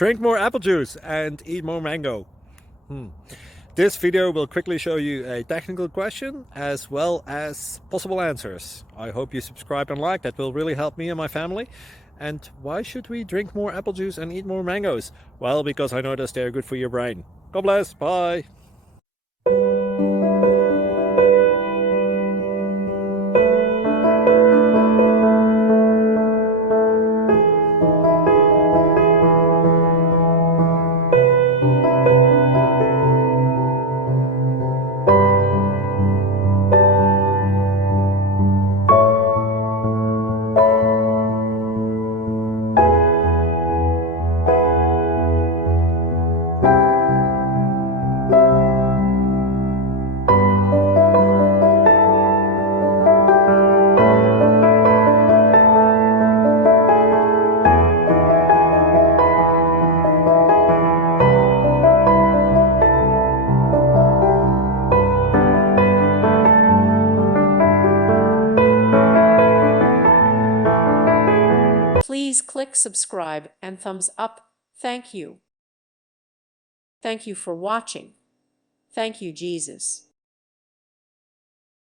Drink more apple juice and eat more mango. This video will quickly show you a technical question as well as possible answers. I hope you subscribe and like, that will really help me and my family. And why should we drink more apple juice and eat more mangoes? Well, because I noticed they're good for your brain. God bless, bye. Please click subscribe and thumbs up. Thank you. Thank you for watching. Thank you, Jesus.